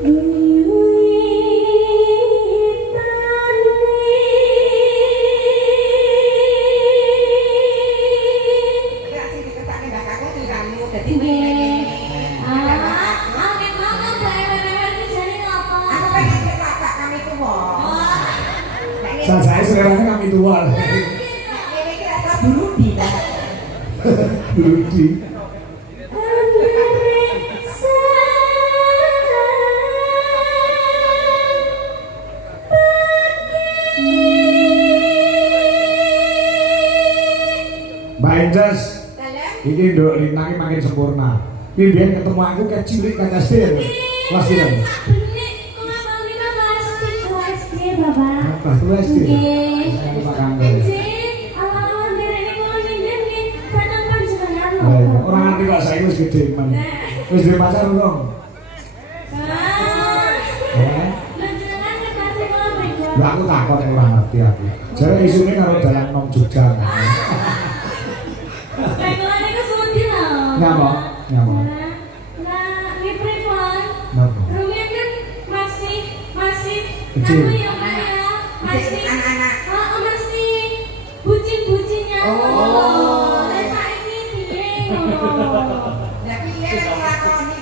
Saya sekarang kami tua. Brudi. Brudi. Mbak Ences, ini dok Lina makin sempurna. Ini biar ketemu aku kayak cilik kan SD ya? Kelas dia. Kelas dua SD. Orang nanti kok saya harus gede man. Terus dia pacar dong. Lah aku takut orang ngerti aku. Jadi isunya kalau dalam nom Jogja. Nyapa? Nyapa? Nah, ini privon. Nyapa? Rumahnya kan masih Kecil. masih anak-anak. Masih bucin-bucinnya. Nah, saiki piye ngono. Lah piye lek lakoni